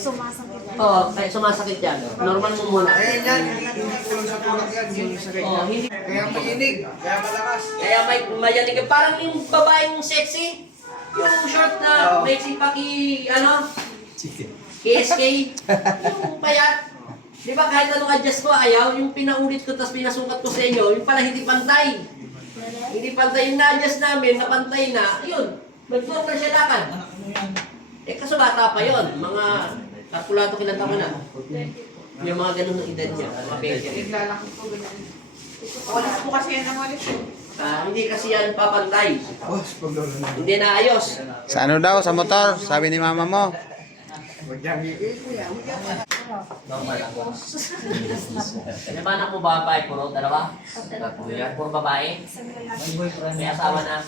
sumasakit. Oo, kaya sumasakit yan. Normal mo muna. Ayan yan, hindi kulang sa tulak yan, yung sakit Oo, yan. hindi. Kaya mainig, kaya malakas. Kaya may mayanig. Parang yung babaeng sexy. Yung short na may sipaki, ano? KSK. Yung payat. Di ba kahit anong adjust ko, ayaw. Yung pinaulit ko tapos pinasukat ko sa inyo, yung pala hindi pantay. Hindi pantay yung na-adjust namin, napantay na. Yun, nag-normal siya lakad. Eh kaso bata pa yun. Mga kalkulado kilang taon na. Yung mga ganun ng edad niya. Mga peke. Naglalaki po ganyan. Walis po kasi yan ang walis eh. Hindi kasi yan papantay. Boss, paglolo na. Hindi na ayos. Sa ano daw? Sa motor? Sabi ni mama mo. Huwag yan, Normal lang. Ano ba anak mo babae? Puro dalawa? Puro babae? May asawa na?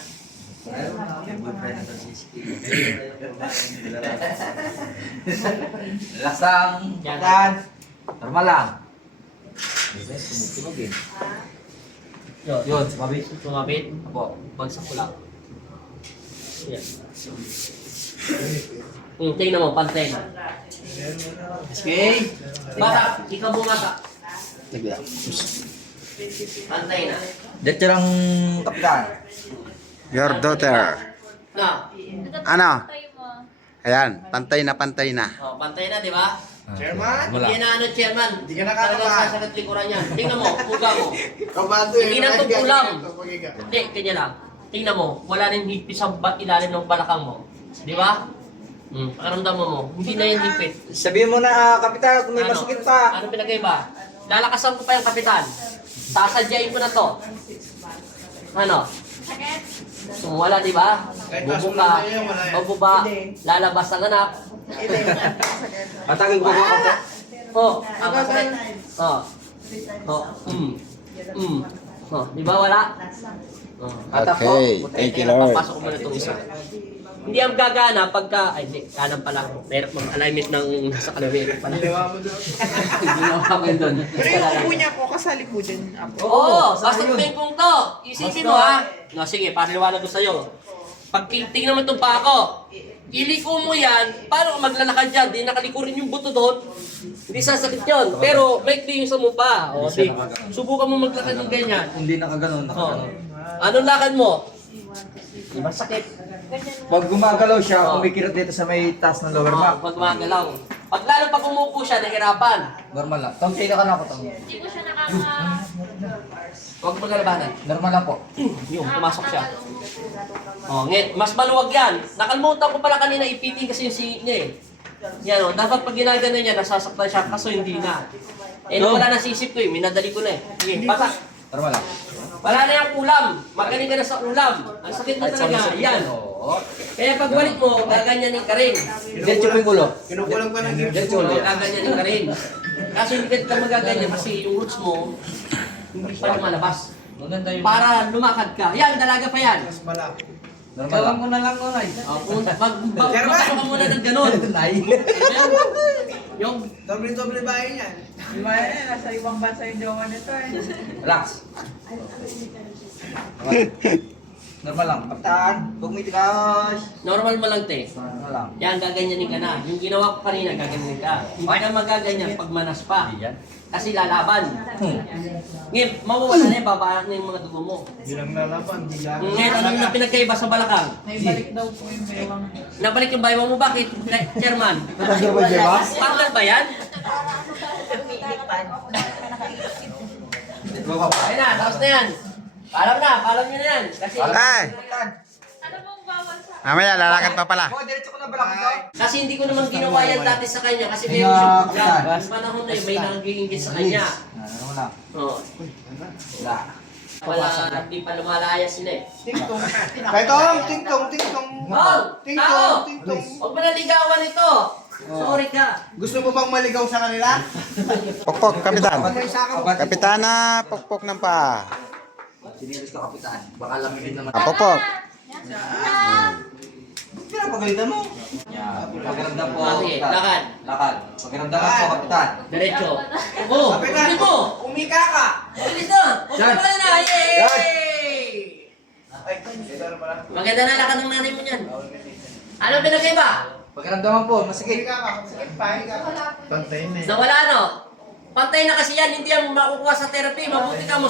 Lasang Yan. dan. Normal lang. Tumutunog eh. Yun, sumabit. Sumabit? Apo. Bagsak ko lang. Yan. Tingnan mo, pantay na. Okay. Bata, ikaw bumata. Pantay na. Dito lang kapitan. Your daughter. Na, Ano? Ayan, pantay na, pantay na. oh, pantay na, di ba? Chairman? Hindi na ano, chairman. Hindi ka nakakaba. Talagang sasagat likuran yan. Tingnan mo, puga mo. Kabado Hindi na ito kulam. Pagiga. Hindi, kanya lang. Tingnan mo, wala nang hipit sa ilalim ng balakang mo. Di ba? Pakaramdam mo. Hindi na yung hipit. Sabihin mo na, kapitan, kung may Ano? masakit pa. Ano pinagkaiba? Lalakasan ko pa yung kapitan. Sasadyain ko na to. Ano? Kung wala, di ba? Bubuka, babuba, lalabas ang anak. Atagin ko ba kapitan? Oh, ang masakit. Oh. Oh. Oh, di ba wala? Oh. Okay, thank you Lord. Papasok ko muna itong isa. Hindi ang gagana pagka, ay hindi, kanan pala. Meron mong alignment ng nasa kalawi pala. Ginawa mo doon. Ginawa ko yun doon. Pero yung upo niya po, kasali po dyan. Apo. Oo, basta pengkong to. Isipin mo ha. No, sige, paliwanag ko sa'yo. Pag tingnan mo itong pako, iliko mo yan, paano ka maglalakad dyan? Di nakalikurin yung buto doon. Hindi sasakit yun. Pero may yung sa mukha. O, di, subukan mo maglakad ng ganyan. Hindi nakaganon, O, anong lakad mo? Di ba sakit? Pag gumagalaw siya, Oh. kumikirot dito sa may taas ng lower back. Pag gumagalaw. Pag lalo pag umupo siya, nahirapan. Normal lang. Tom, sino ka na ako, Tom? Hindi po siya nakaka... Huwag magalabanan. Normal lang po. Yung, pumasok siya. O, mas maluwag yan. Nakalimutan ko pala kanina ipitin kasi yung singit niya eh. Yan o, dapat pag ginagano niya, nasasaktan siya, kaso hindi na. Eh, nung wala nasisip ko eh, minadali ko na eh. Sige, patak. Normal lang. Wala na yung ulam. Magaling ka na sa ulam. Ang sakit mo talaga. Yan. Oo. Kaya pag balik mo, gaganyanin ka rin. Diretso po yung ulo. Kinukulam ka ng gift. Diretso ulo. Gaganyanin ka rin. Kaso hindi ka magaganyan kasi yung roots mo, hindi pa lumalabas. Maganda yun. Para lumakad ka. Yan, dalaga pa yan. Mas malaki. Normal lang. na lang ko, Nay. Magpapasok ka muna ng ganun. Nay. Ayan. Yung, Doble-doble bahay niyan. Di ba yan? Nasa ibang bansa yung jowa nito eh. Relax. Normal lang. Kapitan, bumitikas. normal mo lang, te. Normal lang. Yan, gaganyanin ka na. Yung ginawa ko kanina, gaganyanin ka. Hindi ka magaganyan pag manas pa. Yan. Kasi lalaban. Ngayon, mawawala na yung babaan na yung mga dugo mo. Hindi lang lalaban, hindi lang. Ngayon, ano na pinagkaiba sa balakang? May balik daw po yung bewang. Nabalik yung bayaw mo, bakit? Chairman? Natagyan ba siya ba? Parang ba yan? Ayun na, tapos na yan. Paalam nyo na yan. Kasi, Ay! Ano pong bawal sa... Mamaya, lalakad pa pala. Oh, diretso ko na balak ko. kasi hindi ko naman ginawa yan dati sa kanya kasi Ay, meron siyang kapitan. vlog. Yung panahon na yun, may nangingingit sa kanya. Normal lang. Oo. Wala. Wala, hindi pa lumalayas sila eh. Tingtong. Kay Tom, tingtong, tingtong. Oh! Tingtong, Tao! tingtong. Huwag mo naligawan ito! Sorry ka. Gusto mo bang maligaw sa kanila? Pokpok, kapitan. May saka mo. Kapitana, pokpok ng pa. Sinilis ka, kapitan. Baka lamigin naman. Ah, pokpok. Pinapagalitan mo. Yan. Pakiramdam po, Ah, sige, kapitan. lakad. Lakad. Pakiramdam po, kapitan. Diretso. Upo! Kapitan, Upo mo! umika ka. Bilis na! Upo Yan. ka na! Yay! Ay, ito na pala. Maganda na lakad ng nanay mo niyan. Ano pinagkaiba? Pakiramdaman po, masakit. Pantay na eh. Nawala no? Pantay na kasi yan, hindi yan makukuha sa therapy. Mabuti ka mo.